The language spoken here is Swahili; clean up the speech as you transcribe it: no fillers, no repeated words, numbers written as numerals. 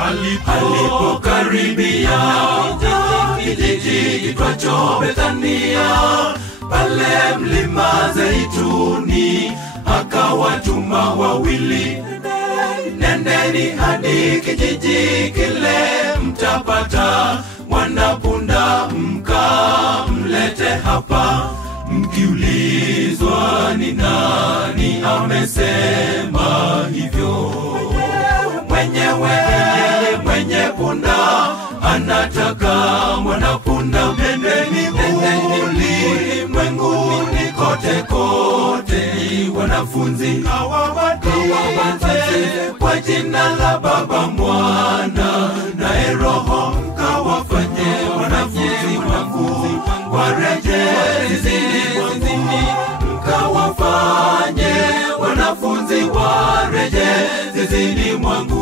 Alipokaribia kijiji kitwacho Bethania, pale mlima Zeituni, akawatuma wawili, nendeni hadi kijiji kile, mtapata mwanapunda, mkamlete hapa. Mkiulizwa ni nani amesema hivyo, mwenye punda anataka mwanapunda. Nendeni ulimwenguni kote kote, wanafunzi hawabatize kwa jina la Baba, Mwana na Roho, mkawafanye wanafunzi wangu, warejee zizini, mkawafanye wanafunzi warejee zizini mwangu.